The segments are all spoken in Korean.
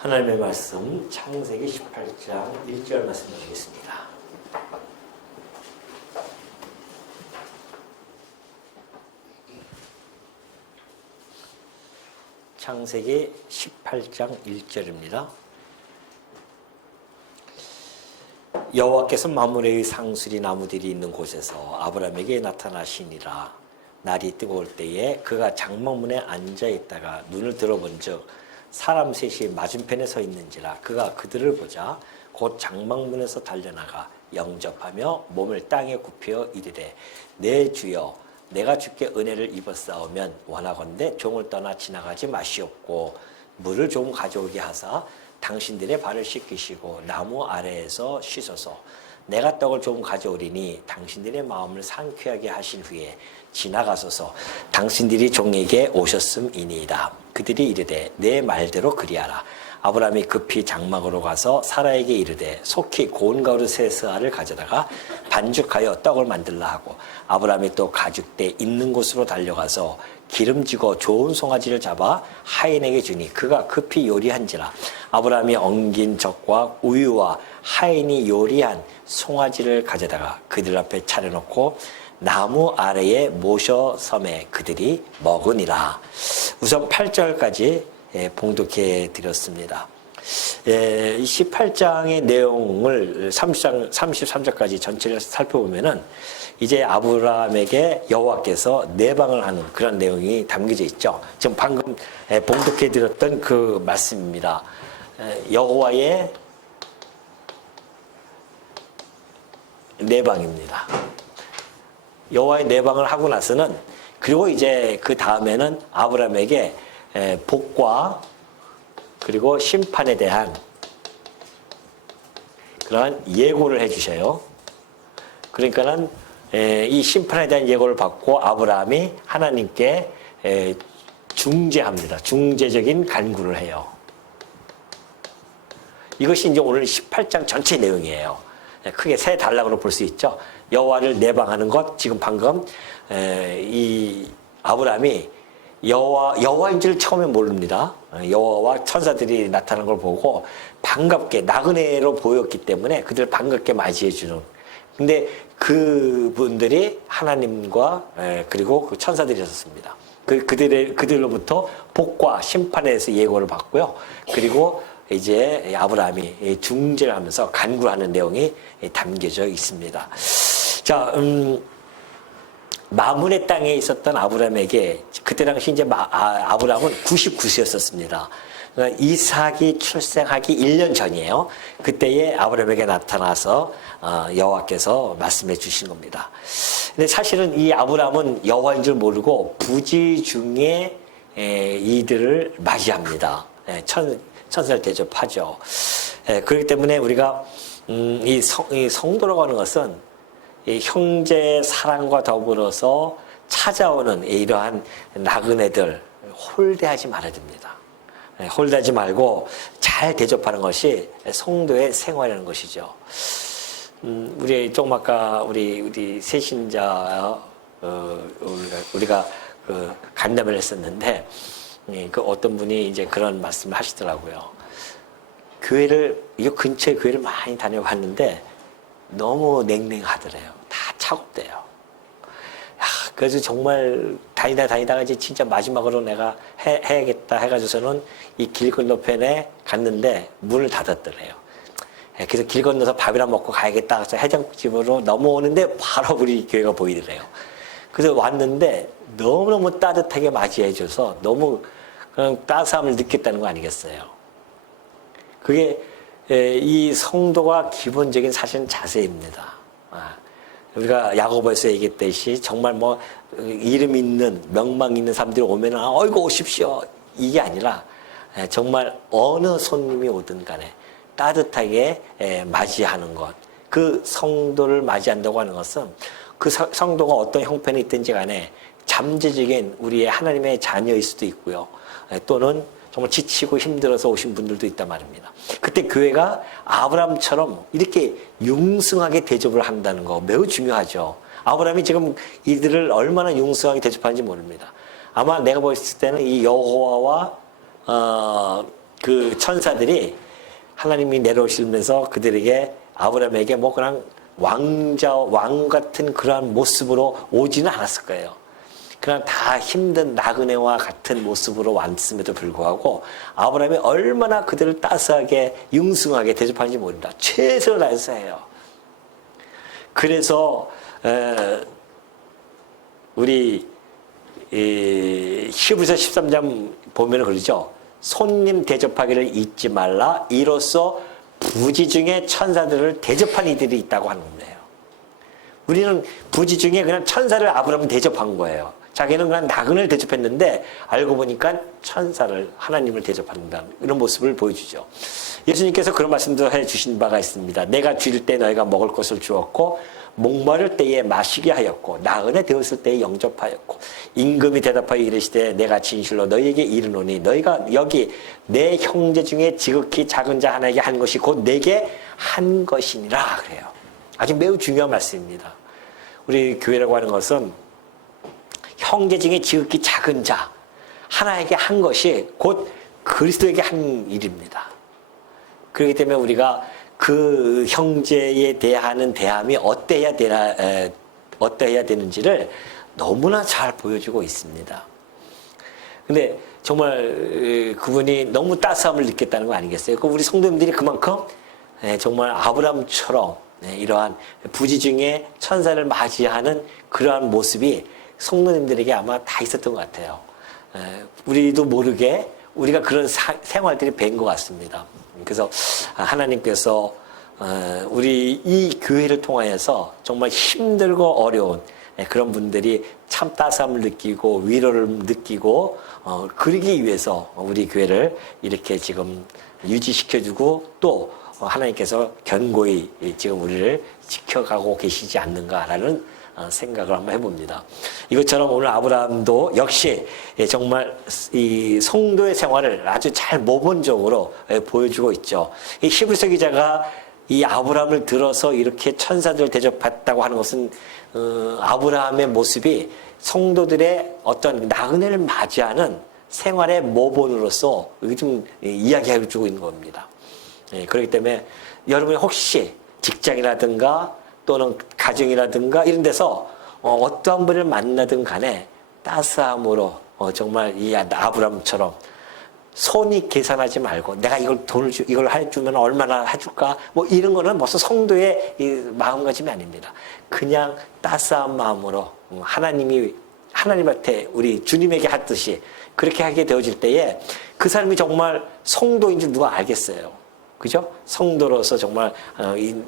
하나님의 말씀 창세기 18장 1절 말씀 드리겠습니다. 창세기 18장 1절입니다. 여호와께서 마므레의 상수리 나무들이 있는 곳에서 아브라함에게 나타나시니라. 날이 뜨거울 때에 그가 장막문에 앉아 있다가 눈을 들어본즉 사람 셋이 맞은편에 서 있는지라. 그가 그들을 보자 곧 장막문에서 달려나가 영접하며 몸을 땅에 굽혀 이르되 내 주여 내가 주께 은혜를 입었사오면 원하건대 종을 떠나 지나가지 마시옵고 물을 좀 가져오게 하사 당신들의 발을 씻기시고 나무 아래에서 씻어서 내가 떡을 좀 가져오리니 당신들의 마음을 상쾌하게 하신 후에 지나가소서. 당신들이 종에게 오셨음이니이다. 그들이 이르되 내 말대로 그리하라. 아브라함이 급히 장막으로 가서 사라에게 이르되 속히 고운 가루 세 스아를 가져다가 반죽하여 떡을 만들라 하고 아브라함이 또 가죽대 있는 곳으로 달려가서 기름지고 좋은 송아지를 잡아 하인에게 주니 그가 급히 요리한지라. 아브라함이 엉긴 젖과 우유와 하인이 요리한 송아지를 가져다가 그들 앞에 차려놓고 나무 아래에 모셔 섬에 그들이 먹으니라. 우선 8절까지 봉독해 드렸습니다. 18장의 내용을 33절까지 전체를 살펴보면은 이제 아브라함에게 여호와께서 내방을 하는 그런 내용이 담겨져 있죠. 지금 방금 봉독해 드렸던 그 말씀입니다. 여호와의 내방입니다. 여호와의 내방을 하고 나서는 그리고 이제 그 다음에는 아브라함에게 복과 그리고 심판에 대한 그러한 예고를 해주셔요. 그러니까는 이 심판에 대한 예고를 받고 아브라함이 하나님께 중재합니다. 중재적인 간구를 해요. 이것이 이제 오늘 18장 전체 내용이에요. 크게 세 단락으로 볼 수 있죠. 여호와를 내방하는 것, 지금 방금 이 아브라함이 여호와인 줄 처음에 모릅니다. 여호와와 천사들이 나타나는 걸 보고 반갑게 나그네로 보였기 때문에 그들 반갑게 맞이해 주는. 근데 그분들이 하나님과 그리고 그 천사들이었습니다. 그들로부터 복과 심판에 대해서 예고를 받고요. 그리고 이제 아브라함이 중재를 하면서 간구하는 내용이 담겨져 있습니다. 자, 마므레 땅에 있었던 아브라함에게 그때 당시 이제 아브라함은 99세였었습니다. 그러니까 이삭이 출생하기 1년 전이에요. 그때에 아브라함에게 나타나서 여호와께서 말씀해 주신 겁니다. 근데 사실은 이 아브라함은 여호와인 줄 모르고 부지 중에 이들을 맞이합니다. 천사를 대접하죠. 그렇기 때문에 우리가 이 성도라고 하는 것은 이 형제 사랑과 더불어서 찾아오는 이러한 나그네들 홀대하지 말아야 됩니다. 홀대하지 말고 잘 대접하는 것이 성도의 생활이라는 것이죠. 우리 조금 아까 우리 새신자 우리가 그 간담회를 했었는데 그 어떤 분이 이제 그런 말씀을 하시더라고요. 이 근처에 교회를 많이 다녀봤는데 너무 냉랭하더래요. 다 차갑대요. 그래서 정말 다니다가 이제 진짜 마지막으로 내가 해야겠다 해가지고서는 이 길 건너편에 갔는데 문을 닫았더래요. 그래서 길 건너서 밥이나 먹고 가야겠다 해서 해장집으로 넘어오는데 바로 우리 교회가 보이더래요. 그래서 왔는데 너무너무 따뜻하게 맞이해줘서 너무 그냥 따스함을 느꼈다는 거 아니겠어요? 그게 이 성도가 기본적인 사실은 자세입니다. 우리가 야고보에서 얘기했듯이 정말 뭐 이름 있는 명망 있는 사람들이 오면은 어이구 오십시오 이게 아니라 정말 어느 손님이 오든 간에 따뜻하게 맞이하는 것. 그 성도를 맞이한다고 하는 것은 그 성도가 어떤 형편이 있든지 간에 잠재적인 우리의 하나님의 자녀일 수도 있고요. 또는 정말 지치고 힘들어서 오신 분들도 있단 말입니다. 그때 교회가 아브라함처럼 이렇게 융숭하게 대접을 한다는 거 매우 중요하죠. 아브라함이 지금 이들을 얼마나 융숭하게 대접하는지 모릅니다. 아마 내가 보았을 때는 이 여호와와 그 천사들이 하나님이 내려오시면서 그들에게 아브라함에게 뭐 그냥 왕 같은 그러한 모습으로 오지는 않았을 거예요. 그냥 다 힘든 나그네와 같은 모습으로 왔음에도 불구하고 아브라함이 얼마나 그들을 따스하게 융숭하게 대접하는지 모릅니다. 최선을 다해서 해요. 그래서 우리 히브리서 13장 보면 그러죠. 손님 대접하기를 잊지 말라. 이로써 부지 중에 천사들을 대접한 이들이 있다고 하는 거예요. 우리는 부지 중에 그냥 천사를 아브라함은 대접한 거예요. 자기는 그냥 나그네를 대접했는데 알고 보니까 천사를 하나님을 대접한다. 이런 모습을 보여주죠. 예수님께서 그런 말씀도 해주신 바가 있습니다. 내가 줄일 때 너희가 먹을 것을 주었고 목마를 때에 마시게 하였고 나그네 되었을 때에 영접하였고 임금이 대답하여 이르시되 내가 진실로 너희에게 이르노니 너희가 여기 내 형제 중에 지극히 작은 자 하나에게 한 것이 곧 내게 한 것이니라 그래요. 아주 매우 중요한 말씀입니다. 우리 교회라고 하는 것은 형제 중에 지극히 작은 자 하나에게 한 것이 곧 그리스도에게 한 일입니다. 그렇기 때문에 우리가 그 형제에 대하는 대함이 어때야 되는지를 너무나 잘 보여주고 있습니다. 근데 정말 그분이 너무 따스함을 느꼈다는 거 아니겠어요? 우리 성도님들이 그만큼 정말 아브라함처럼 이러한 부지 중에 천사를 맞이하는 그러한 모습이 성도님들에게 아마 다 있었던 것 같아요. 우리도 모르게 우리가 그런 생활들이 뵌 것 같습니다. 그래서 하나님께서 우리 이 교회를 통하여서 정말 힘들고 어려운 그런 분들이 참 따스함을 느끼고 위로를 느끼고 그러기 위해서 우리 교회를 이렇게 지금 유지시켜주고 또 하나님께서 견고히 지금 우리를 지켜가고 계시지 않는가라는 생각을 한번 해봅니다. 이것처럼 오늘 아브라함도 역시 정말 이 성도의 생활을 아주 잘 모범적으로 보여주고 있죠. 이 히브리서 기자가 이 아브라함을 들어서 이렇게 천사들 대접했다고 하는 것은 아브라함의 모습이 성도들의 어떤 나그네를 맞이하는 생활의 모본으로서 좀 이야기해 주고 있는 겁니다. 그렇기 때문에 여러분이 혹시 직장이라든가 또는 가정이라든가 이런 데서 어떠한 분을 만나든 간에 따스함으로 정말 이 아브라함처럼 손이 계산하지 말고 내가 이걸 해주면 얼마나 해줄까 뭐 이런 거는 벌써 성도의 마음가짐이 아닙니다. 그냥 따스한 마음으로 하나님한테 우리 주님에게 했듯이 그렇게 하게 되어질 때에 그 사람이 정말 성도인 줄 누가 알겠어요. 그죠? 성도로서 정말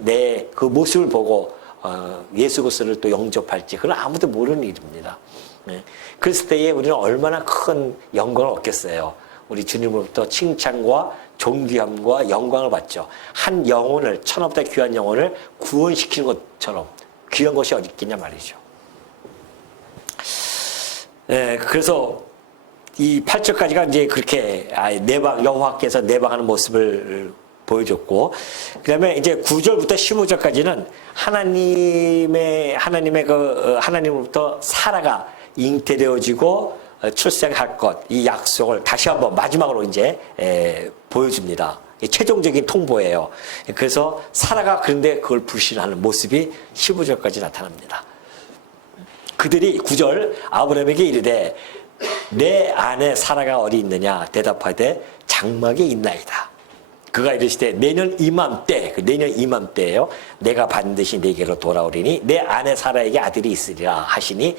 내 그 모습을 보고 예수 그리스도를 또 영접할지 그건 아무도 모르는 일입니다. 그랬을 때에 우리는 얼마나 큰 영광을 얻겠어요. 우리 주님으로부터 칭찬과 존귀함과 영광을 받죠. 한 영혼을 천하보다 귀한 영혼을 구원시키는 것처럼 귀한 것이 어디 있겠냐 말이죠. 그래서 이 8절까지가 이제 그렇게 여호와께서 내방하는 모습을 보여줬고, 그 다음에 이제 9절부터 15절까지는 하나님으로부터 사라가 잉태되어지고 출생할 것, 이 약속을 다시 한번 마지막으로 이제 보여줍니다. 최종적인 통보예요. 그래서 사라가 그런데 그걸 불신하는 모습이 15절까지 나타납니다. 그들이 9절 아브라함에게 이르되 내 아내 사라가 어디 있느냐 대답하되 장막에 있나이다. 그가 이르시되 내년 이맘때예요. 내가 반드시 내게로 돌아오리니 내 아내 사라에게 아들이 있으리라 하시니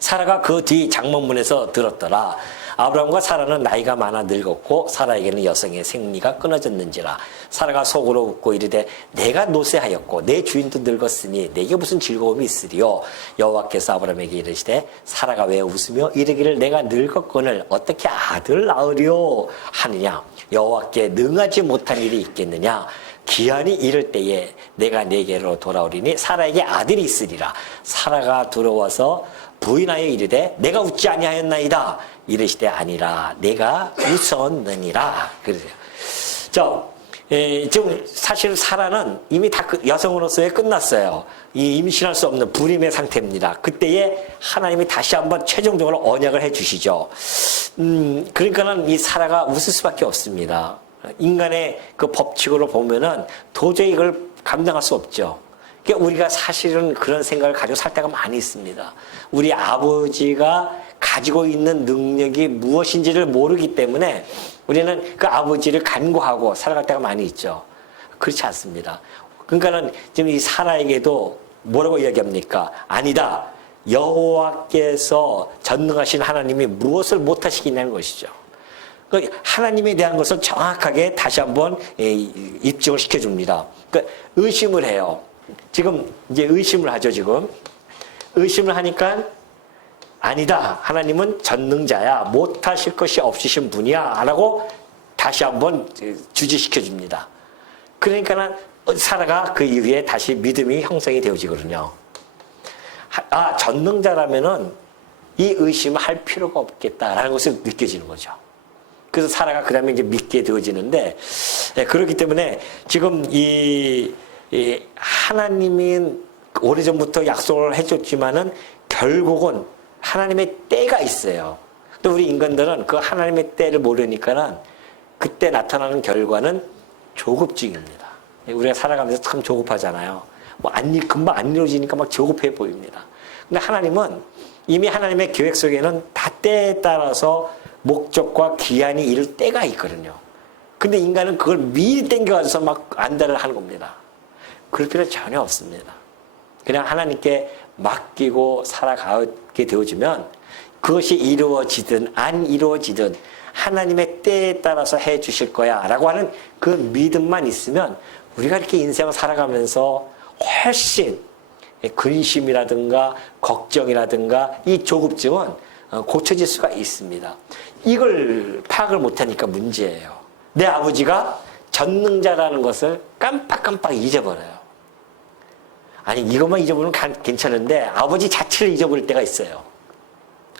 사라가 그 뒤 장막문에서 들었더라. 아브라함과 사라는 나이가 많아 늙었고 사라에게는 여성의 생리가 끊어졌는지라. 사라가 속으로 웃고 이르되 내가 노쇠하였고 내 주인도 늙었으니 내게 무슨 즐거움이 있으리요. 여호와께서 아브라함에게 이르시되 사라가 왜 웃으며 이르기를 내가 늙었거늘 어떻게 아들을 낳으리요 하느냐. 여호와께 능하지 못한 일이 있겠느냐. 기한이 이를 때에 내가 내게로 돌아오리니 사라에게 아들이 있으리라. 사라가 들어와서 부인하여 이르되 내가 웃지 아니하였나이다. 이르시되 아니라 내가 웃었느니라. 그래요. 자, 지금 사실 사라는 이미 다 여성으로서의 끝났어요. 이 임신할 수 없는 불임의 상태입니다. 그때에 하나님이 다시 한번 최종적으로 언약을 해 주시죠. 그러니까는 이 사라가 웃을 수밖에 없습니다. 인간의 그 법칙으로 보면은 도저히 이걸 감당할 수 없죠. 그러니까 우리가 사실은 그런 생각을 가지고 살 때가 많이 있습니다. 우리 아버지가 가지고 있는 능력이 무엇인지를 모르기 때문에 우리는 그 아버지를 간구하고 살아갈 때가 많이 있죠. 그렇지 않습니다. 그러니까는 지금 이 사라에게도 뭐라고 이야기합니까? 아니다. 여호와께서 전능하신 하나님이 무엇을 못하시겠냐는 것이죠. 하나님에 대한 것을 정확하게 다시 한번 입증을 시켜줍니다. 그러니까 의심을 해요. 지금 이제 의심을 하죠, 지금. 의심을 하니까 아니다. 하나님은 전능자야. 못하실 것이 없으신 분이야. 라고 다시 한번 주지시켜 줍니다. 그러니까 사라가 그 이후에 다시 믿음이 형성이 되어지거든요. 아, 전능자라면은 이 의심을 할 필요가 없겠다라는 것을 느껴지는 거죠. 그래서 사라가 그 다음에 이제 믿게 되어지는데, 그렇기 때문에 지금 이 하나님이 오래전부터 약속을 해줬지만은 결국은 하나님의 때가 있어요. 또 우리 인간들은 그 하나님의 때를 모르니까는 그때 나타나는 결과는 조급증입니다. 우리가 살아가면서 참 조급하잖아요. 금방 안 이루어지니까 막 조급해 보입니다. 근데 하나님은 이미 하나님의 계획 속에는 다 때에 따라서 목적과 기한이 이를 때가 있거든요. 근데 인간은 그걸 미리 땡겨가서 막 안달을 하는 겁니다. 그럴 필요 전혀 없습니다. 그냥 하나님께 맡기고 살아가게 되어지면 그것이 이루어지든 안 이루어지든 하나님의 때에 따라서 해 주실 거야 라고 하는 그 믿음만 있으면 우리가 이렇게 인생을 살아가면서 훨씬 근심이라든가 걱정이라든가 이 조급증은 고쳐질 수가 있습니다. 이걸 파악을 못하니까 문제예요. 내 아버지가 전능자라는 것을 깜빡깜빡 잊어버려요. 아니 이것만 잊어버리면 괜찮은데 아버지 자체를 잊어버릴 때가 있어요.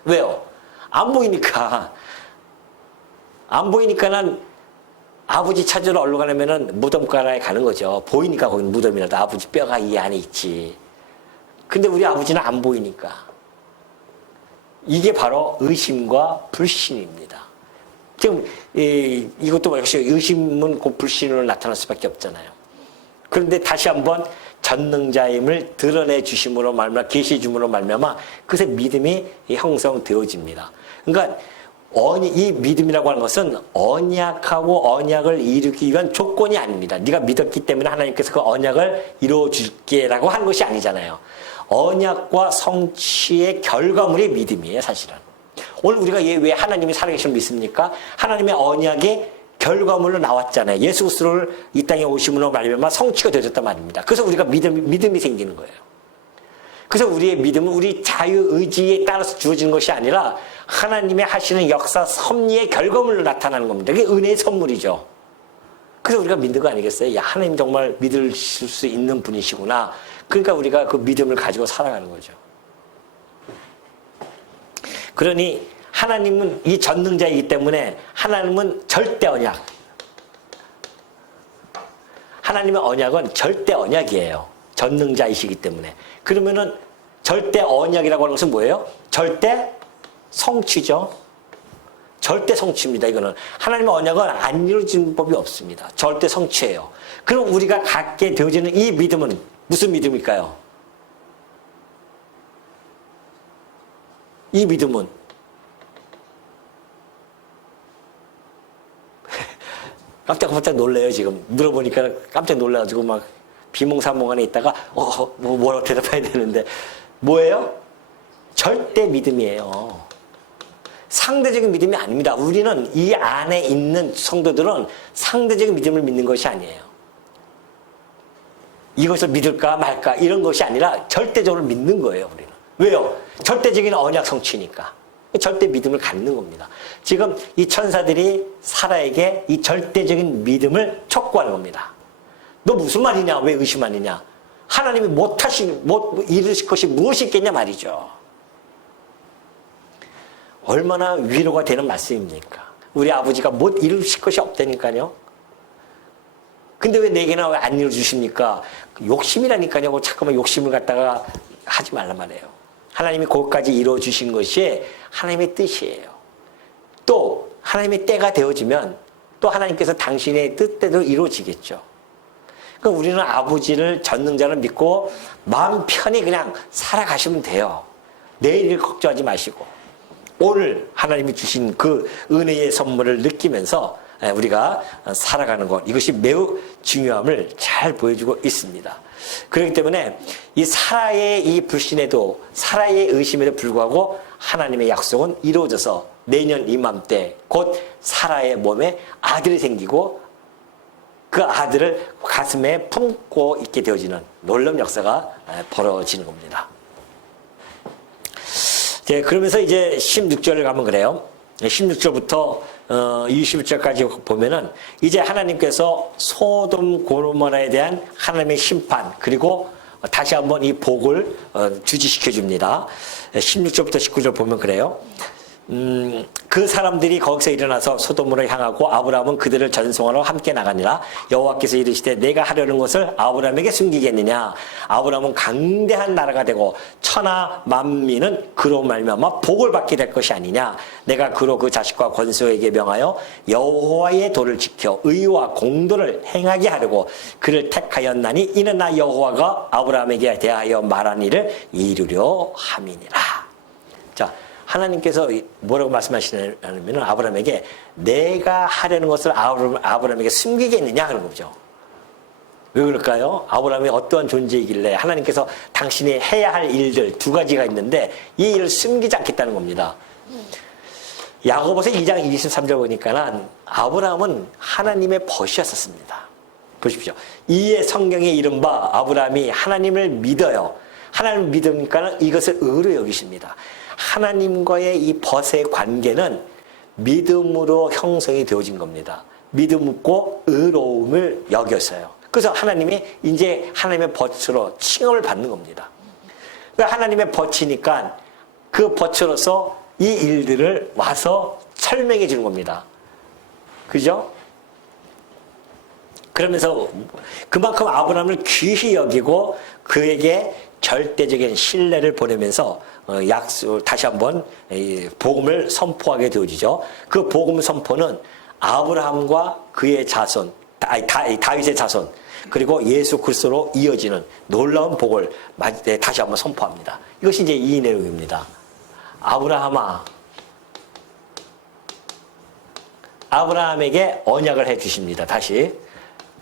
왜요? 안 보이니까. 안 보이니까는 아버지 찾으러 얼른 가려면은 무덤가에 가는 거죠. 보이니까 거기 무덤이라도 아버지 뼈가 이 안에 있지. 근데 우리 아버지는 안 보이니까. 이게 바로 의심과 불신입니다. 지금 이것도 역시 의심은 곧 불신으로 나타날 수밖에 없잖아요. 그런데 다시 한번 전능자임을 드러내 주심으로 말미암아 계시 줌으로 말미암아 그새 믿음이 형성되어집니다. 그러니까 이 믿음이라고 하는 것은 언약하고 언약을 이루기 위한 조건이 아닙니다. 네가 믿었기 때문에 하나님께서 그 언약을 이루어 줄게라고 하는 것이 아니잖아요. 언약과 성취의 결과물이 믿음이에요, 사실은. 오늘 우리가 왜 하나님이 살아계심을 믿습니까? 하나님의 언약이 결과물로 나왔잖아요. 예수 그리스도를 이 땅에 오심으로 말미암아 성취가 되었단 말입니다. 그래서 우리가 믿음이 생기는 거예요. 그래서 우리의 믿음은 우리 자유의지에 따라서 주어지는 것이 아니라 하나님의 하시는 역사 섭리의 결과물로 나타나는 겁니다. 그게 은혜의 선물이죠. 그래서 우리가 믿는 거 아니겠어요? 야, 하나님 정말 믿을 수 있는 분이시구나. 그러니까 우리가 그 믿음을 가지고 살아가는 거죠. 그러니 하나님은 이 전능자이기 때문에 하나님은 절대 언약. 하나님의 언약은 절대 언약이에요. 전능자이시기 때문에. 그러면은 절대 언약이라고 하는 것은 뭐예요? 절대 성취죠. 절대 성취입니다. 이거는 하나님의 언약은 안 이루어지는 법이 없습니다. 절대 성취예요. 그럼 우리가 갖게 되어지는 이 믿음은 무슨 믿음일까요? 이 믿음은 깜짝깜짝 놀래요. 지금 물어보니까 깜짝 놀라가지고 막 비몽사몽 안에 있다가 뭐라고 대답해야 되는데 뭐예요? 절대 믿음이에요. 상대적인 믿음이 아닙니다. 우리는 이 안에 있는 성도들은 상대적인 믿음을 믿는 것이 아니에요. 이것을 믿을까 말까 이런 것이 아니라 절대적으로 믿는 거예요. 우리는. 왜요? 절대적인 언약 성취니까. 절대 믿음을 갖는 겁니다. 지금 이 천사들이 사라에게 이 절대적인 믿음을 촉구하는 겁니다. 너 무슨 말이냐? 왜 의심하느냐? 하나님이 못 이루실 것이 무엇이 있겠냐 말이죠. 얼마나 위로가 되는 말씀입니까? 우리 아버지가 못 이루실 것이 없다니까요. 근데 왜 내게나 왜 안 이루어주십니까? 욕심이라니까요. 자꾸만 욕심을 갖다가 하지 말란 말이에요. 하나님이 거기까지 이루어주신 것이 하나님의 뜻이에요. 또 하나님의 때가 되어지면 또 하나님께서 당신의 뜻대로 이루어지겠죠. 그러니까 우리는 아버지를 전능자를 믿고 마음 편히 그냥 살아가시면 돼요. 내일을 걱정하지 마시고 오늘 하나님이 주신 그 은혜의 선물을 느끼면서 우리가 살아가는 것, 이것이 매우 중요함을 잘 보여주고 있습니다. 그렇기 때문에 이 사라의 이 불신에도, 사라의 의심에도 불구하고 하나님의 약속은 이루어져서 내년 이맘때 곧 사라의 몸에 아들이 생기고 그 아들을 가슴에 품고 있게 되어지는 놀라운 역사가 벌어지는 겁니다. 그러면서 이제 16절을 가면 그래요. 16절부터 21절까지 보면은 이제 하나님께서 소돔 고모라에 대한 하나님의 심판, 그리고 다시 한번 이 복을 주지시켜 줍니다. 16절부터 19절 보면 그래요. 그 사람들이 거기서 일어나서 소돔으로 향하고 아브라함은 그들을 전송하러 함께 나가니라. 여호와께서 이르시되 내가 하려는 것을 아브라함에게 숨기겠느냐. 아브라함은 강대한 나라가 되고 천하 만민은 그로 말미암아 복을 받게 될 것이 아니냐. 내가 그로 그 자식과 권소에게 명하여 여호와의 도를 지켜 의와 공도를 행하게 하려고 그를 택하였나니 이는 나 여호와가 아브라함에게 대하여 말한 일을 이루려 함이니라. 자, 하나님께서 뭐라고 말씀하시냐면 아브라함에게 내가 하려는 것을 아브라함에게 숨기겠느냐 하는 거죠. 왜 그럴까요? 아브라함이 어떠한 존재이길래 하나님께서 당신이 해야 할 일들 두 가지가 있는데 이 일을 숨기지 않겠다는 겁니다. 야고보서 2장 23절 보니까는 아브라함은 하나님의 벗이었었습니다. 보십시오. 이에 성경에 이른바 아브라함이 하나님을 믿어요. 하나님을 믿으니까 이것을 의로 여기십니다. 하나님과의 이 벗의 관계는 믿음으로 형성이 되어진 겁니다. 믿음 있고 의로움을 여겨서요. 그래서 하나님이 이제 하나님의 벗으로 칭함을 받는 겁니다. 그러니까 하나님의 벗이니까 그 벗으로서 이 일들을 와서 설명해 주는 겁니다. 그죠? 그러면서 그만큼 아브라함을 귀히 여기고 그에게 절대적인 신뢰를 보내면서 다시 한번 복음을 선포하게 되어지죠. 그 복음 선포는 아브라함과 그의 자손, 다윗의 자손, 그리고 예수 그리스도로 이어지는 놀라운 복을 다시 한번 선포합니다. 이것이 이제 이 내용입니다. 아브라함에게 언약을 해 주십니다. 다시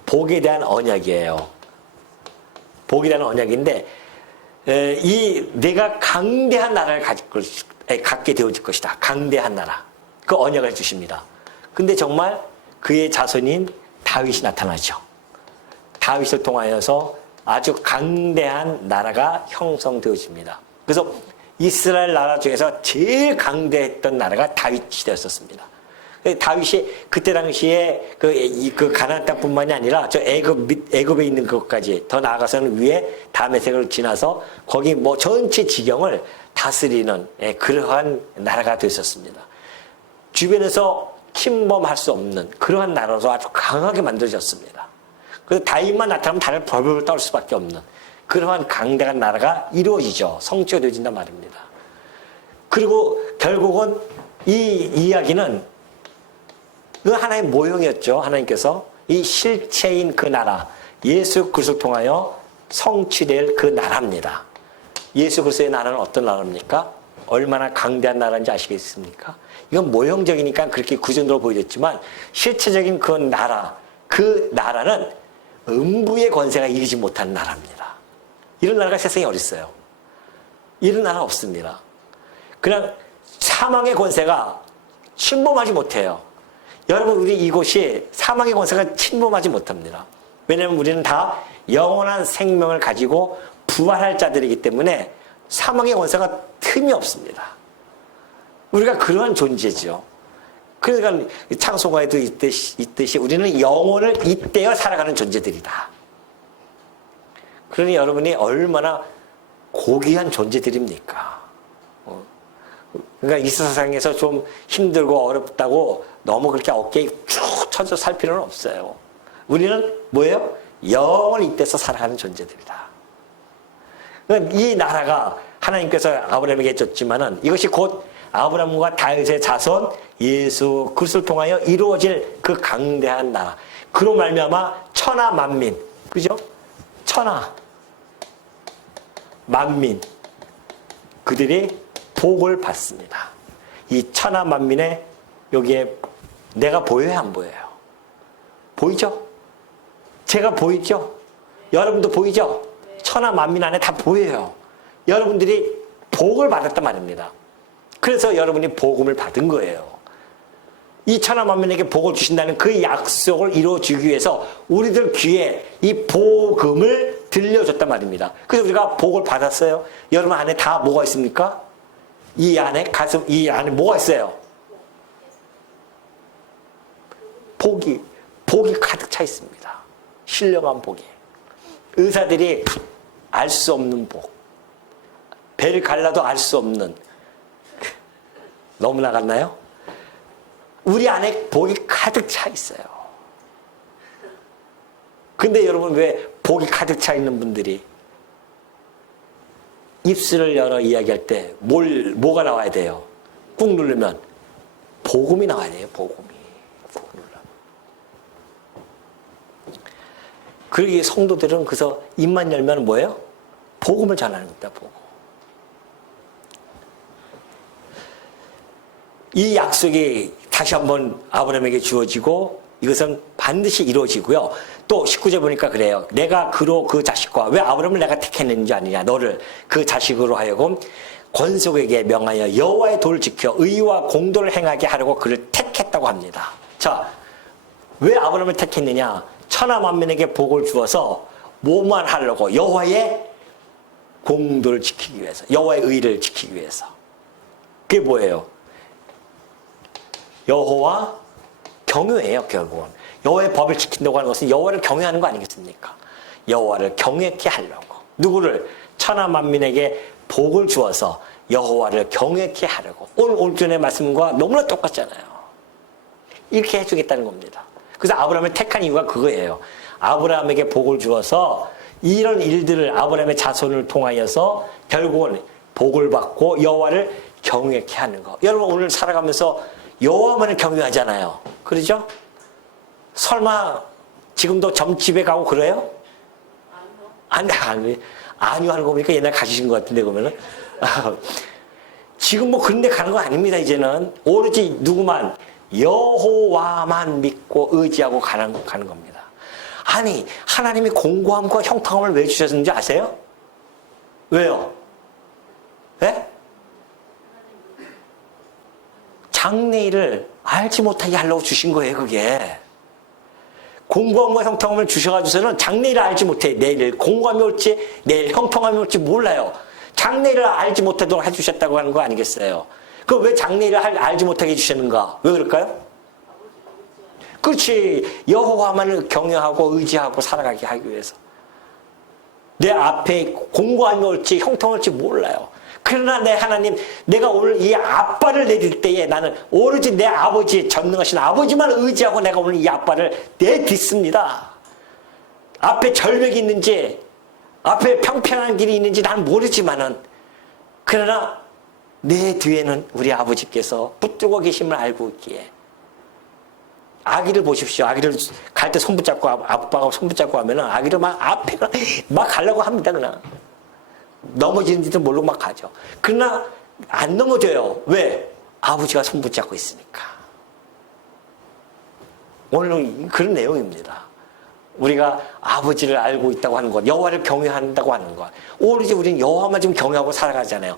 복에 대한 언약이에요. 복에 대한 언약인데 내가 강대한 나라를 갖게 되어질 것이다. 강대한 나라. 그 언약을 주십니다. 근데 정말 그의 자손인 다윗이 나타나죠. 다윗을 통하여서 아주 강대한 나라가 형성되어집니다. 그래서 이스라엘 나라 중에서 제일 강대했던 나라가 다윗 시대였었습니다. 다윗이 그때 당시에 그 가나안 땅뿐만이 아니라 저 애굽에 있는 것까지 더 나아가서는 위에 다메섹을 지나서 거기 뭐 전체 지경을 다스리는 그러한 나라가 되었습니다. 주변에서 침범할 수 없는 그러한 나라로 아주 강하게 만들어졌습니다. 그래서 다윗만 나타나면 다들 벌벌 떨 수밖에 없는 그러한 강대한 나라가 이루어지죠. 성취가 되어진단 말입니다. 그리고 결국은 이 이야기는 그 하나의 모형이었죠. 하나님께서 이 실체인 그 나라, 예수 그리스도 통하여 성취될 그 나라입니다. 예수 그리스도의 나라는 어떤 나라입니까? 얼마나 강대한 나라인지 아시겠습니까? 이건 모형적이니까 그렇게 구전으로 보여졌지만 실체적인 그 나라는 음부의 권세가 이기지 못한 나라입니다. 이런 나라가 세상에 어디 있어요? 이런 나라 없습니다. 그냥 사망의 권세가 침범하지 못해요. 여러분, 우리 이곳이 사망의 권세가 침범하지 못합니다. 왜냐하면 우리는 다 영원한 생명을 가지고 부활할 자들이기 때문에 사망의 권세가 틈이 없습니다. 우리가 그러한 존재죠. 그러니까 창소가에도 있듯이 우리는 영혼을 잇대어 살아가는 존재들이다. 그러니 여러분이 얼마나 고귀한 존재들입니까? 그러니까 이 세상에서 좀 힘들고 어렵다고 너무 그렇게 어깨에 쭉 쳐서 살 필요는 없어요. 우리는 뭐예요? 영원히 잇대서 살아가는 존재들이다. 그러니까 이 나라가 하나님께서 아브라함에게 줬지만은 이것이 곧 아브라함과 다윗의 자손 예수 그리스도를 통하여 이루어질 그 강대한 나라. 그로 말미암아 천하 만민, 그죠? 천하 만민 그들이 복을 받습니다. 이 천하 만민의 여기에 내가 보여요, 안 보여요? 보이죠? 제가 보이죠? 여러분도 보이죠? 천하 만민 안에 다 보여요. 여러분들이 복을 받았단 말입니다. 그래서 여러분이 복음을 받은 거예요. 이 천하 만민에게 복을 주신다는 그 약속을 이루어주기 위해서 우리들 귀에 이 복음을 들려줬단 말입니다. 그래서 우리가 복을 받았어요. 여러분 안에 다 뭐가 있습니까? 이 안에 가슴, 이 안에 뭐가 있어요? 복이 가득 차 있습니다. 신령한 복이. 의사들이 알 수 없는 복. 배를 갈라도 알 수 없는. 너무 나갔나요? 우리 안에 복이 가득 차 있어요. 근데 여러분 왜 복이 가득 차 있는 분들이 입술을 열어 이야기할 때 뭐가 나와야 돼요? 꾹 누르면 복음이 나와야 돼요. 복음이. 꾹 눌러. 그러기 성도들은 그래서 입만 열면 뭐예요? 복음을 전하는 겁니다. 복음. 이 약속이 다시 한번 아브라함에게 주어지고 이것은 반드시 이루어지고요. 또 19절 보니까 그래요. 내가 그로 그 자식과 왜 아브라함을 내가 택했는지 아니냐. 너를 그 자식으로 하여금 권속에게 명하여 여호와의 도를 지켜 의와 공도를 행하게 하려고 그를 택했다고 합니다. 자, 왜 아브라함을 택했느냐. 천하 만민에게 복을 주어서 뭐만 하려고? 여호와의 공도를 지키기 위해서. 여호와의 의를 지키기 위해서. 그게 뭐예요? 여호와 경외예요. 결국은 여호와의 법을 지킨다고 하는 것은 여호와를 경외하는 거 아니겠습니까? 여호와를 경외케 하려고. 누구를? 천하 만민에게 복을 주어서 여호와를 경외케 하려고. 오늘 전의 말씀과 너무나 똑같잖아요. 이렇게 해주겠다는 겁니다. 그래서 아브라함을 택한 이유가 그거예요. 아브라함에게 복을 주어서 이런 일들을 아브라함의 자손을 통하여서 결국은 복을 받고 여호와를 경외케 하는 거. 여러분 오늘 살아가면서 여호와만을 경외하잖아요. 그러죠? 설마 지금도 점집에 가고 그래요? 아니요 하는 거 보니까 옛날 가지신 것 같은데 그러면은 지금 뭐 그런 데 가는 거 아닙니다. 이제는 오로지 누구만 여호와만 믿고 의지하고 가는 겁니다. 아니 하나님이 공고함과 형통함을 왜 주셨는지 아세요? 왜요? 네? 장래일을 알지 못하게 하려고 주신 거예요. 그게 공고함과 형통함을 주셔가지고서는 장래일을 알지 못해. 내일 공고함이 올지 내일 형통함이 올지 몰라요. 장래일을 알지 못하도록 해주셨다고 하는 거 아니겠어요? 그럼 왜 장래일을 알지 못하게 해주셨는가? 왜 그럴까요? 그렇지. 여호와만을 경외하고 의지하고 살아가게 하기 위해서. 내 앞에 공고함이 올지 형통이 올지 몰라요. 그러나 내 하나님, 내가 오늘 이 아빠를 내릴 때에 나는 오로지 내 아버지, 전능하신 아버지만 의지하고 내가 오늘 이 아빠를 내딛습니다. 앞에 절벽이 있는지, 앞에 평평한 길이 있는지 나는 모르지만은, 그러나 내 뒤에는 우리 아버지께서 붙들고 계심을 알고 있기에. 아기를 보십시오. 아기를 갈 때 손 붙잡고, 아빠가 손 붙잡고 하면은 아기를 막 앞에 막 가려고 합니다, 그냥. 넘어지는지도 모르고 막 가죠. 그러나 안 넘어져요. 왜? 아버지가 손 붙잡고 있으니까. 오늘은 그런 내용입니다. 우리가 아버지를 알고 있다고 하는 것, 여호와를 경외한다고 하는 것. 오로지 우리는 여호와만 좀 경외하고 살아가잖아요.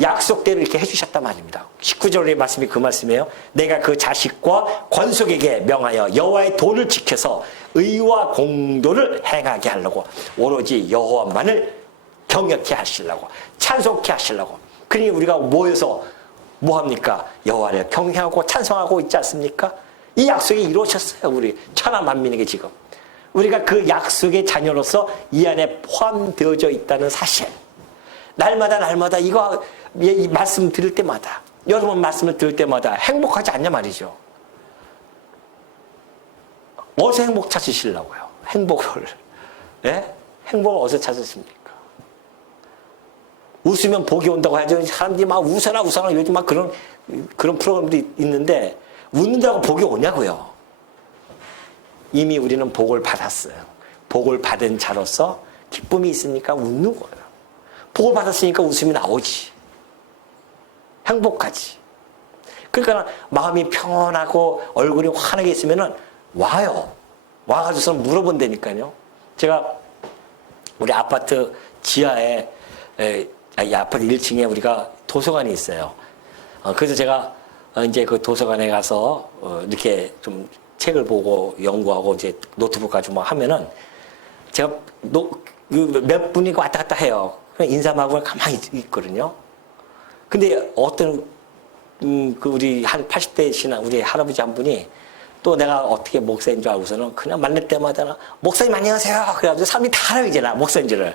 약속대로 이렇게 해주셨단 말입니다. 19절의 말씀이 그 말씀이에요. 내가 그 자식과 권속에게 명하여 여호와의 도를 지켜서 의와 공도를 행하게 하려고 오로지 여호와만을 경외케 하시려고 찬송케 하시려고. 그러니 우리가 모여서 뭐합니까? 여호와를 경외하고 찬송하고 있지 않습니까? 이 약속이 이루어졌어요. 우리 천하 만민에게 지금. 우리가 그 약속의 자녀로서 이 안에 포함되어져 있다는 사실. 날마다 이거 이 말씀 들을 때마다, 여러분 말씀을 들을 때마다 행복하지 않냐 말이죠. 어디서 행복 찾으시려고요? 행복을. 예? 행복을 어디서 찾았습니까? 웃으면 복이 온다고 하죠. 사람들이 막 웃어라 요즘 막 그런 프로그램도 있는데 웃는다고 복이 오냐고요. 이미 우리는 복을 받았어요. 복을 받은 자로서 기쁨이 있으니까 웃는 거예요. 복을 받았으니까 웃음이 나오지. 행복하지. 그러니까 마음이 평온하고 얼굴이 환하게 있으면은 와요. 와가지고서 물어본다니까요. 제가 우리 아파트 지하에 이 아파트 1층에 우리가 도서관이 있어요. 그래서 제가 이제 그 도서관에 가서 이렇게 좀 책을 보고 연구하고 이제 노트북 가지고 막 하면은 제가 몇 분이 왔다 갔다 해요. 그냥 인사하고 가만히 있거든요. 근데 어떤 그 우리 한 80대시나 우리 할아버지 한 분이 또 내가 어떻게 목사인 줄 알고서는 그냥 만날 때마다 목사님 안녕하세요. 그래가지고 사람들이 다 알아요, 이제 나 목사인 줄을.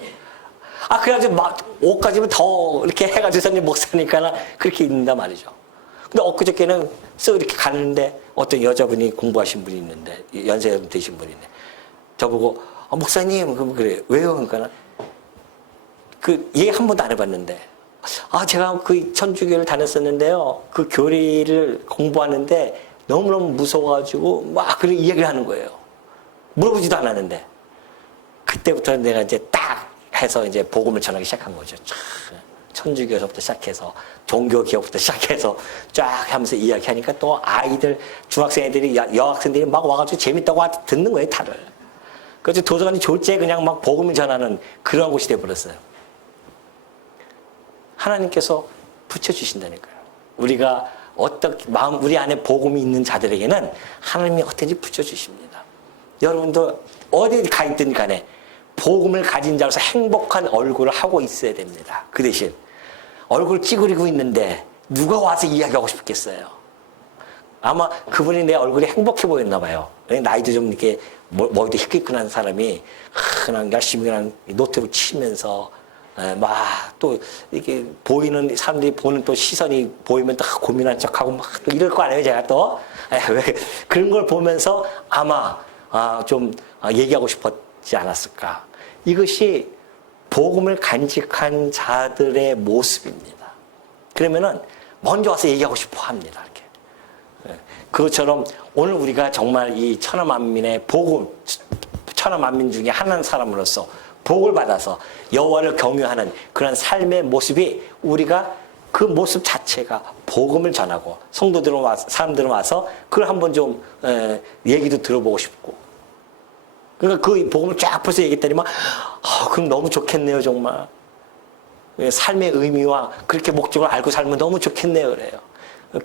그래가지고 막 옷까지는 더 이렇게 해가지고서는 목사니까 그렇게 있는단 말이죠. 근데 엊그저께는 쓱 이렇게 가는데 어떤 여자분이 공부하신 분이 있는데, 연세 되신 분인데, 저보고, 목사님, 그래. 왜요? 그러니까 그 얘기 한 번도 안 해봤는데, 제가 그 천주교를 다녔었는데요. 그 교리를 공부하는데 너무너무 무서워가지고 막 그런 이야기를 하는 거예요. 물어보지도 않았는데. 그때부터 내가 이제 딱 해서 이제 복음을 전하기 시작한 거죠. 천주교에서부터 시작해서 종교 기업부터 시작해서 쫙 하면서 이야기하니까 또 아이들, 중학생 애들이, 여학생들이 막 와가지고 재밌다고 듣는 거예요, 다들. 그래서 도서관이 졸지에 그냥 막 복음을 전하는 그런 곳이 돼버렸어요. 하나님께서 붙여주신다니까요. 우리가 어떻게 마음, 우리 안에 복음이 있는 자들에게는 하나님이 어떻게든지 붙여주십니다. 여러분도 어디 가 있든 간에 복음을 가진 자로서 행복한 얼굴을 하고 있어야 됩니다. 그 대신 얼굴 찌그리고 있는데 누가 와서 이야기하고 싶겠어요? 아마 그분이 내 얼굴이 행복해 보였나 봐요. 나이도 좀 이렇게 머리도 희끗희끗한 사람이 그냥 열심히 그냥 노트북 치면서 막 또 이렇게 보이는 사람들이 보는 또 시선이 보이면 또 고민한 척하고 막 또 이럴 거 아니에요, 제가 또. 왜 그런 걸 보면서 아마 좀 얘기하고 싶었지 않았을까. 이것이 복음을 간직한 자들의 모습입니다. 그러면은 먼저 와서 얘기하고 싶어 합니다. 이렇게. 그것처럼 오늘 우리가 정말 이 천하만민의 복음, 천하만민 중에 한 사람으로서 복을 받아서 여호와를 경유하는 그런 삶의 모습이 우리가 그 모습 자체가 복음을 전하고 성도들은 와서, 사람들은 와서 그걸 한번 좀 얘기도 들어보고 싶고, 그러니까 그 복음을 쫙 벌써 얘기했더니만 그럼 너무 좋겠네요, 정말. 삶의 의미와 그렇게 목적을 알고 살면 너무 좋겠네요, 그래요.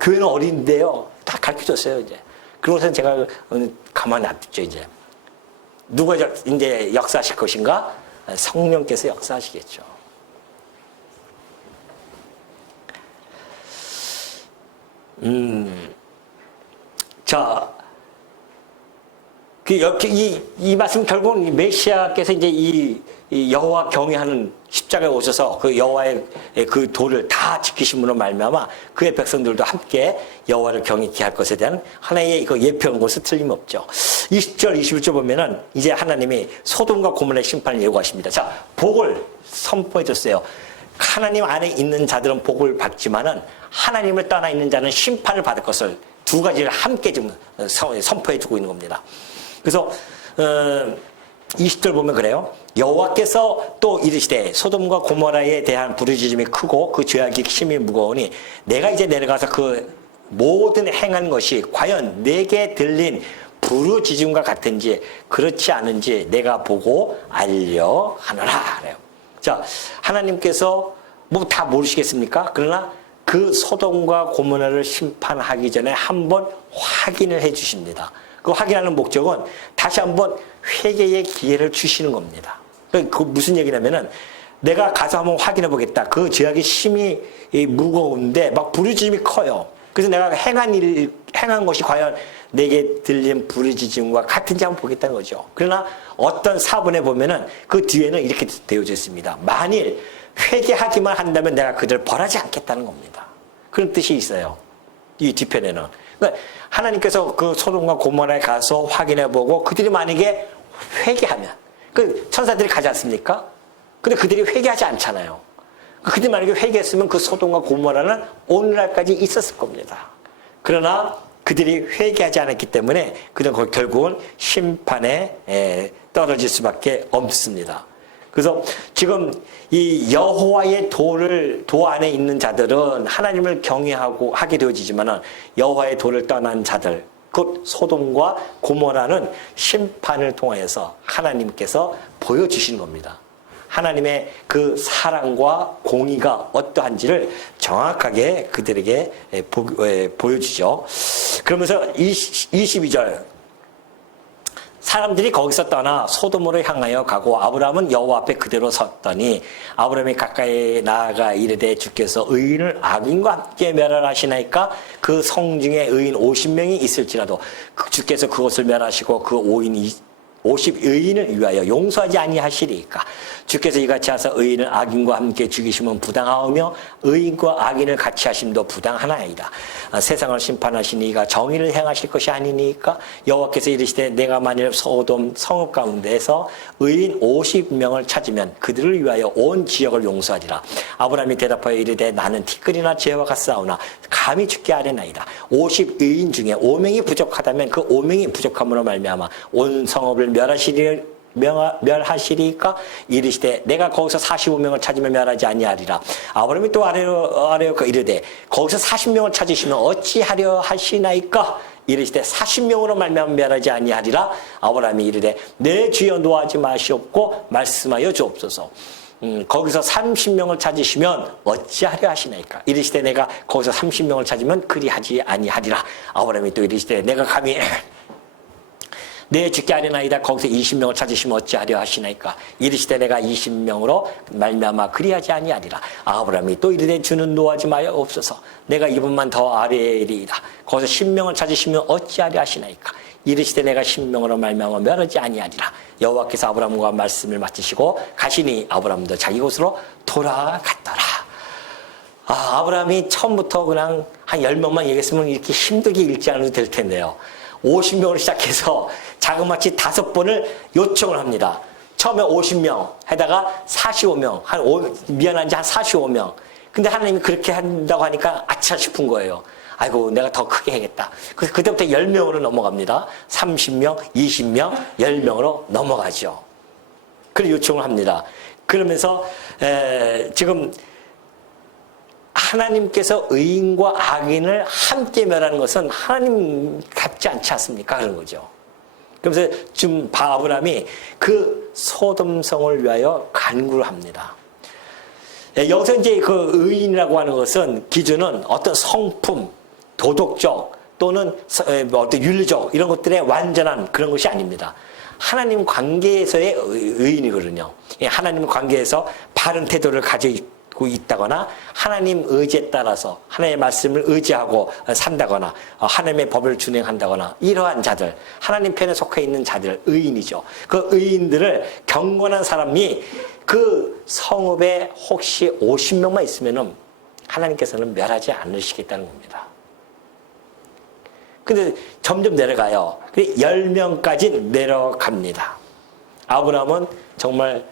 교회는 어린데요, 다 가르쳐줬어요, 이제. 그러고서 제가 가만히 놔뒀죠, 이제. 누가 이제 역사하실 것인가? 성령께서 역사하시겠죠. 자, 이 말씀 결국은 메시아께서 이제 이 여호와 경외하는 십자가에 오셔서 그 여호와의 그 도를 다 지키심으로 말미암아 그의 백성들도 함께 여호와를 경외케 할 것에 대한 하나의 그 예표한 것은 틀림없죠. 20절, 21절 보면은 이제 하나님이 소돔과 고모라의 심판을 예고하십니다. 자, 복을 선포해 줬어요. 하나님 안에 있는 자들은 복을 받지만은 하나님을 떠나 있는 자는 심판을 받을 것을 두 가지를 함께 좀 선포해 주고 있는 겁니다. 그래서 20절 보면 그래요. 여호와께서 또 이르시되 소돔과 고모라에 대한 부르짖음이 크고 그 죄악이 심히 무거우니 내가 이제 내려가서 그 모든 행한 것이 과연 내게 들린 부르짖음과 같은지 그렇지 않은지 내가 보고 알려 하노라 그래요. 자, 하나님께서 뭐 다 모르시겠습니까? 그러나 그 소돔과 고모라를 심판하기 전에 한번 확인을 해 주십니다. 그 확인하는 목적은 다시 한번 회개의 기회를 주시는 겁니다. 그 무슨 얘기냐면은 내가 가서 한번 확인해 보겠다. 그 죄악이 심히 무거운데 막 부르짖음이 커요. 그래서 내가 행한 것이 과연 내게 들린 부르짖음과 같은지 한번 보겠다는 거죠. 그러나 어떤 사본에 보면은 그 뒤에는 이렇게 되어져 있습니다. 만일 회개하기만 한다면 내가 그들을 벌하지 않겠다는 겁니다. 그런 뜻이 있어요. 이 뒤편에는. 그러니까 하나님께서 그 소돔과 고모라에 가서 확인해보고 그들이 만약에 회개하면. 그 천사들이 가지 않습니까? 근데 그들이 회개하지 않잖아요. 그들이 만약에 회개했으면 그 소돔과 고모라는 오늘날까지 있었을 겁니다. 그러나 그들이 회개하지 않았기 때문에 그들은 결국은 심판에 떨어질 수밖에 없습니다. 그래서 지금 이 여호와의 도 안에 있는 자들은 하나님을 경외하고 하게 되어지지만은 여호와의 도를 떠난 자들, 곧 소돔과 고모라는 심판을 통하여서 하나님께서 보여주시는 겁니다. 하나님의 그 사랑과 공의가 어떠한지를 정확하게 그들에게 보여주죠. 그러면서 22절 사람들이 거기서 떠나 소돔으로 향하여 가고 아브라함은 여호와 앞에 그대로 섰더니 아브라함이 가까이 나아가 이르되 주께서 의인을 악인과 함께 멸하시나이까 그 성중에 의인 50명이 있을지라도 주께서 그것을 멸하시고 그 50의인을 위하여 용서하지 아니하시리이까 주께서 이같이 하사 의인을 악인과 함께 죽이시면 부당하오며 의인과 악인을 같이 하심도 부당하나이다. 세상을 심판하시니 이가 정의를 행하실 것이 아니니까 여호와께서 이르시되 내가 만일 소돔 성읍 가운데에서 의인 50명을 찾으면 그들을 위하여 온 지역을 용서하리라. 아브라함이 대답하여 이르되 나는 티끌이나 재와 같사오나 감히 죽게 아뢰나이다. 50의인 중에 5명이 부족하다면 그 5명이 부족함으로 말미암아 온 성읍을 멸하시리까 이르시되 내가 거기서 45명을 찾으면 멸하지 아니하리라. 아브라함이 또 아래로 이르되 거기서 40명을 찾으시면 어찌하려 하시나이까 이르시되 40명으로 말미암아 멸하지 아니하리라. 아브라함이 이르되 내 주여 노하지 마시옵고 말씀하여 주옵소서. 거기서 30명을 찾으시면 어찌하려 하시나이까 이르시되 내가 거기서 30명을 찾으면 그리하지 아니하리라. 아브라함이 또 이르시되 내가 감히 내 죽게 아뢰나이다. 거기서 20명을 찾으시면 어찌하려 하시나이까 이르시되 내가 20명으로 말미암아 그리하지 아니하리라. 아브라함이 또 이르되 주는 노하지 마옵소서. 내가 이분만 더 아뢰리이다. 거기서 10명을 찾으시면 어찌하려 하시나이까 이르시되 내가 10명으로 말미암아 멸하지 아니하리라. 여호와께서 아브라함과 말씀을 마치시고 가시니 아브라함도 자기 곳으로 돌아갔더라. 아브라함이 처음부터 그냥 한 10명만 얘기했으면 이렇게 힘들게 읽지 않아도 될 텐데요. 50명으로 시작해서 자그마치 5번을 요청을 합니다. 처음에 50명 해다가 45명, 미안한지 한 45명. 근데 하나님이 그렇게 한다고 하니까 아차 싶은 거예요. 아이고, 내가 더 크게 해야겠다. 그래서 그때부터 10명으로 넘어갑니다. 30명, 20명, 10명으로 넘어가죠. 그걸 요청을 합니다. 그러면서 지금 하나님께서 의인과 악인을 함께 멸하는 것은 하나님답지 않지 않습니까? 그런 거죠. 그러면서 지금 아브라함이 그 소돔성을 위하여 간구를 합니다. 여기서 이제 그 의인이라고 하는 것은 기준은 어떤 성품, 도덕적 또는 어떤 윤리적 이런 것들의 완전한 그런 것이 아닙니다. 하나님 관계에서의 의인이거든요. 하나님 관계에서 바른 태도를 가지고 있다거나 하나님 의지에 따라서 하나님의 말씀을 의지하고 산다거나 하나님의 법을 준행한다거나 이러한 자들, 하나님 편에 속해 있는 자들, 의인이죠. 그 의인들을 경건한 사람이 그 성읍에 혹시 50명만 있으면은 하나님께서는 멸하지 않으시겠다는 겁니다. 근데 점점 내려가요. 10명까지 내려갑니다. 아브라함은 정말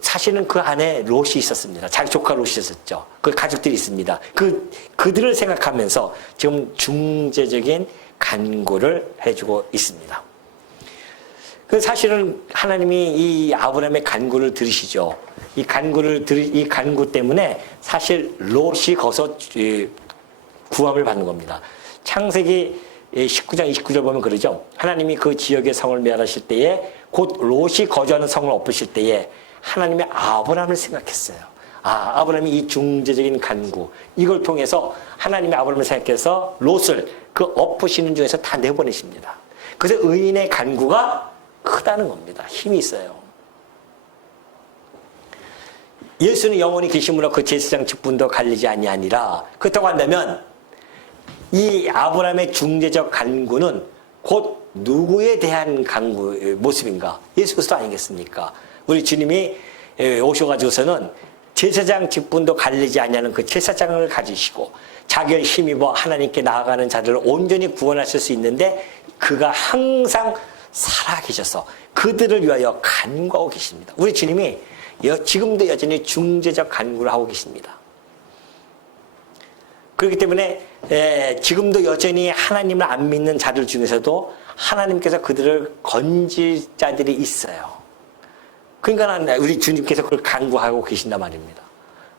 사실은 그 안에 롯이 있었습니다. 자기 조카 롯이 있었죠. 그 가족들이 있습니다. 그들을 생각하면서 지금 중재적인 간구를 해주고 있습니다. 사실은 하나님이 이 아브라함의 간구를 들으시죠. 이 간구 때문에 사실 롯이 거기서 구함을 받는 겁니다. 창세기 19장 29절 보면 그러죠. 하나님이 그 지역의 성을 멸하실 때에 곧 롯이 거주하는 성을 엎으실 때에 하나님이 아브라함을 생각했어요. 아브라함이 이 중재적인 간구 이걸 통해서 하나님이 아브라함을 생각해서 롯을 그 엎으시는 중에서 다 내보내십니다. 그래서 의인의 간구가 크다는 겁니다. 힘이 있어요. 예수는 영원히 계심으로 그 제사장 직분도 갈리지 아니하니라. 그렇다고 한다면 이 아브라함의 중재적 간구는 곧 누구에 대한 간구의 모습인가? 예수 그리스도 아니겠습니까? 우리 주님이 오셔가지고서는 제사장 직분도 갈리지 아니하는 그 제사장을 가지시고 자기를 힘입어 하나님께 나아가는 자들을 온전히 구원하실 수 있는데 그가 항상 살아계셔서 그들을 위하여 간구하고 계십니다. 우리 주님이 지금도 여전히 중재적 간구를 하고 계십니다. 그렇기 때문에 지금도 여전히 하나님을 안 믿는 자들 중에서도 하나님께서 그들을 건질 자들이 있어요. 그러니까 우리 주님께서 그걸 간구하고 계신단 말입니다.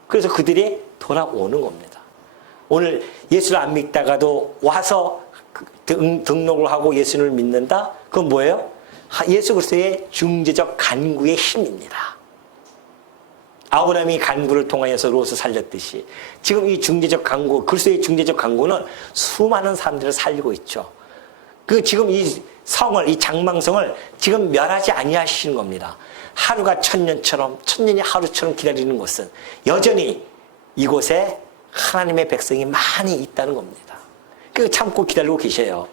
그래서 그들이 돌아오는 겁니다. 오늘 예수를 안 믿다가도 와서 등록을 하고 예수를 믿는다? 그건 뭐예요? 예수 그리스도의 중재적 간구의 힘입니다. 아브라함이 간구를 통하여서 롯을 살렸듯이 지금 이 중재적 간구, 그리스도의 중재적 간구는 수많은 사람들을 살리고 있죠. 지금 이 성을, 이 장망성을 지금 멸하지 아니하시는 겁니다. 하루가 천년처럼, 천년이 하루처럼 기다리는 것은 여전히 이곳에 하나님의 백성이 많이 있다는 겁니다. 그 참고 기다리고 계셔요.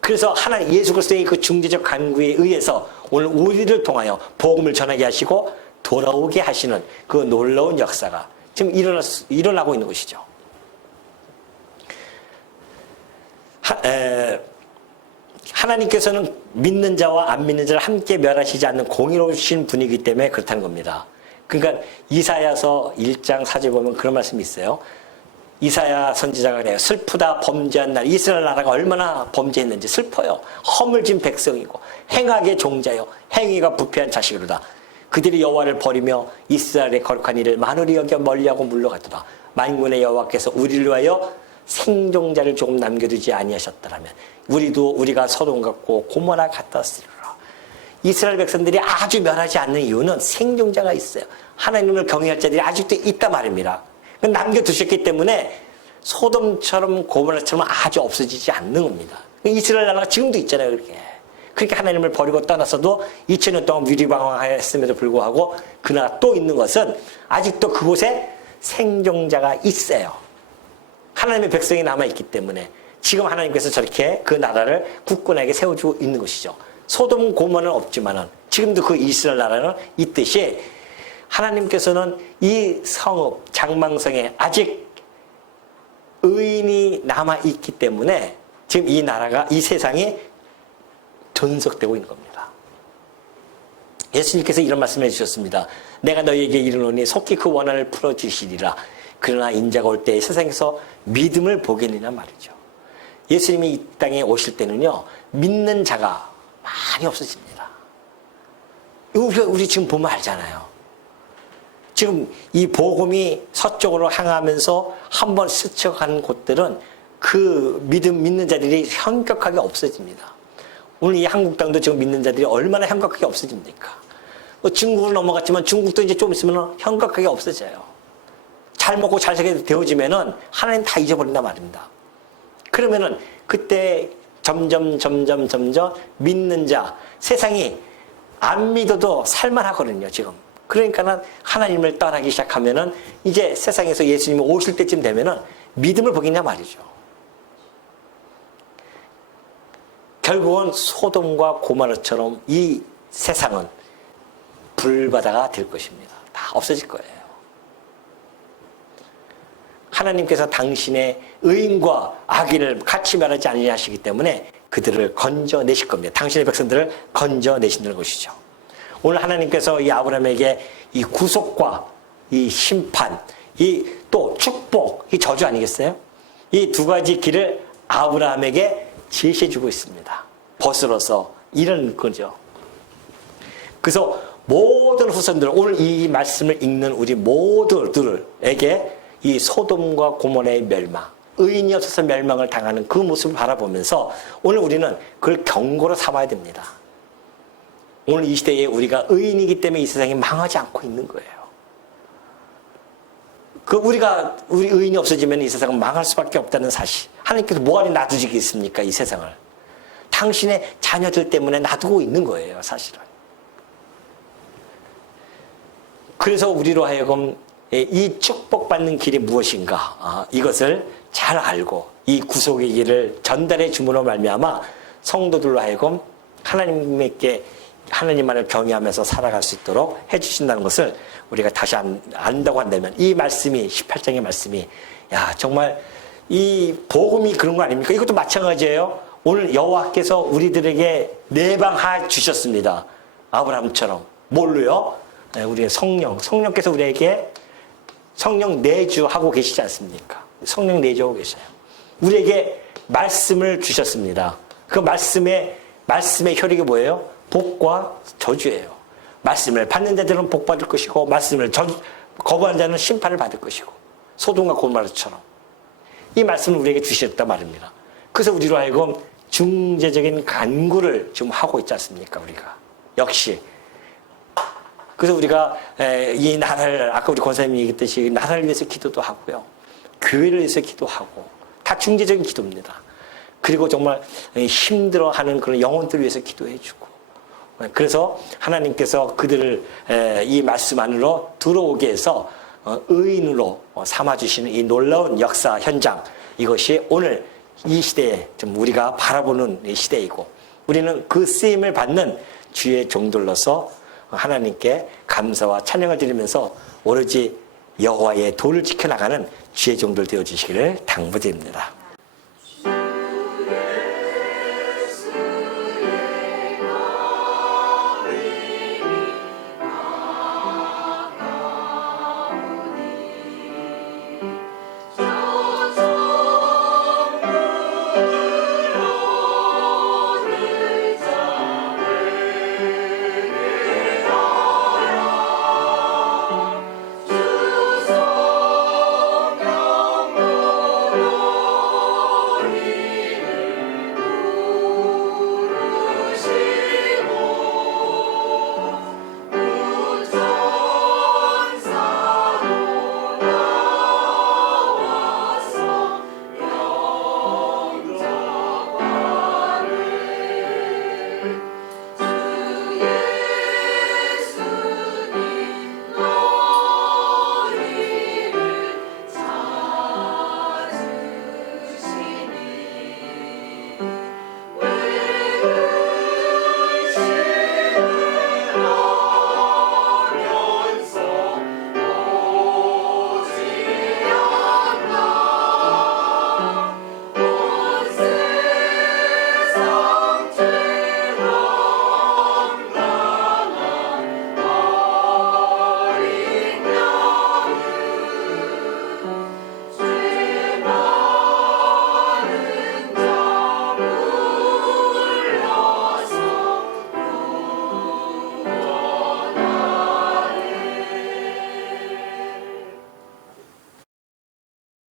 그래서 하나님 예수 그리스도의 그 중재적 간구에 의해서 오늘 우리를 통하여 복음을 전하게 하시고 돌아오게 하시는 그 놀라운 역사가 지금 일어나고 있는 것이죠. 하나님께서는 믿는 자와 안 믿는 자를 함께 멸하시지 않는 공의로우신 분이기 때문에 그렇다는 겁니다. 그러니까 이사야서 1장 4절 보면 그런 말씀이 있어요. 이사야 선지자가 그래요. 슬프다 범죄한 날 이스라엘 나라가 얼마나 범죄했는지 슬퍼요. 허물진 백성이고 행악의 종자요 행위가 부패한 자식으로다. 그들이 여호와를 버리며 이스라엘의 거룩한 일을 만홀히 여겨 멀리하고 물러가더라. 만군의 여호와께서 우리를 위하여 생존자를 조금 남겨두지 아니하셨더라면 우리가 소돔 같고 고모라 같았으리라. 이스라엘 백성들이 아주 멸하지 않는 이유는 생존자가 있어요. 하나님을 경외할 자들이 아직도 있단 말입니다. 남겨두셨기 때문에 소돔처럼 고모라처럼 아주 없어지지 않는 겁니다. 이스라엘 나라가 지금도 있잖아요. 그렇게 하나님을 버리고 떠나서도 2000년 동안 위리방황했음에도 불구하고 그러나 또 있는 것은 아직도 그곳에 생존자가 있어요. 하나님의 백성이 남아있기 때문에 지금 하나님께서 저렇게 그 나라를 굳건하게 세워주고 있는 것이죠. 소돔 고모는 없지만은 지금도 그 이스라엘 나라는 있듯이 하나님께서는 이 성읍 장망성에 아직 의인이 남아있기 때문에 지금 이 나라가 이 세상이 존속되고 있는 겁니다. 예수님께서 이런 말씀을 해주셨습니다. 내가 너희에게 이르노니 속히 그 원한을 풀어주시리라. 그러나 인자가 올 때 세상에서 믿음을 보겠느냐 말이죠. 예수님이 이 땅에 오실 때는요 믿는 자가 많이 없어집니다. 우리 지금 보면 알잖아요. 지금 이 복음이 서쪽으로 향하면서 한번 스쳐가는 곳들은 그 믿는 자들이 현격하게 없어집니다. 오늘 이 한국 땅도 지금 믿는 자들이 얼마나 현격하게 없어집니까? 중국을 넘어갔지만 중국도 이제 좀 있으면 현격하게 없어져요. 잘 먹고 잘 살게 되어지면은 하나님 다 잊어버린단 말입니다. 그러면은 그때 점점 믿는 자, 세상이 안 믿어도 살만하거든요, 지금. 그러니까는 하나님을 떠나기 시작하면은 이제 세상에서 예수님이 오실 때쯤 되면은 믿음을 보겠냐 말이죠. 결국은 소돔과 고모라처럼 이 세상은 불바다가 될 것입니다. 다 없어질 거예요. 하나님께서 당신의 의인과 악인을 같이 멸하지 아니하시기 때문에 그들을 건져내실 겁니다. 당신의 백성들을 건져내신다는 것이죠. 오늘 하나님께서 이 아브라함에게 이 구속과 이 심판, 이 또 축복, 이 저주 아니겠어요? 이 두 가지 길을 아브라함에게 제시해주고 있습니다. 벗으로서 이런 거죠. 그래서 모든 후손들, 오늘 이 말씀을 읽는 우리 모두들에게 이 소돔과 고모라의 멸망, 의인이 없어서 멸망을 당하는 그 모습을 바라보면서 오늘 우리는 그걸 경고로 삼아야 됩니다. 오늘 이 시대에 우리가 의인이기 때문에 이 세상이 망하지 않고 있는 거예요. 우리 의인이 없어지면 이 세상은 망할 수밖에 없다는 사실. 하나님께서 뭐하니 놔두시겠습니까, 이 세상을. 당신의 자녀들 때문에 놔두고 있는 거예요, 사실은. 그래서 우리로 하여금 이 축복받는 길이 무엇인가, 이것을 잘 알고 이 구속의 길을 전달해 줌으로 말미암아 성도들로 하여금 하나님께 하나님만을 경외하면서 살아갈 수 있도록 해주신다는 것을 우리가 다시 안다고 한다면, 이 말씀이 18장의 말씀이 정말 이 복음이 그런 거 아닙니까? 이것도 마찬가지예요. 오늘 여호와께서 우리들에게 내방하 주셨습니다. 아브라함처럼. 뭘로요? 네, 우리의 성령께서 우리에게 성령 내주하고 계시지 않습니까? 성령 내주하고 계셔요. 우리에게 말씀을 주셨습니다. 그 말씀의 효력이 뭐예요? 복과 저주예요. 말씀을 받는 자들은 복 받을 것이고 말씀을 거부하는 자는 심판을 받을 것이고 소돔과 고모라처럼 이 말씀을 우리에게 주셨단 말입니다. 그래서 우리로 하여금 중재적인 간구를 좀 하고 있지 않습니까? 우리가 역시 그래서 우리가 이 나라를 아까 우리 권사님이 얘기했듯이 나라를 위해서 기도도 하고요. 교회를 위해서 기도하고 다 중재적인 기도입니다. 그리고 정말 힘들어하는 그런 영혼들을 위해서 기도해주고 그래서 하나님께서 그들을 이 말씀 안으로 들어오게 해서 의인으로 삼아주시는 이 놀라운 역사 현장 이것이 오늘 이 시대에 좀 우리가 바라보는 이 시대이고 우리는 그 쓰임을 받는 주의 종들로서 하나님께 감사와 찬양을 드리면서 오로지 여호와의 도를 지켜나가는 주의 종들 되어주시기를 당부드립니다.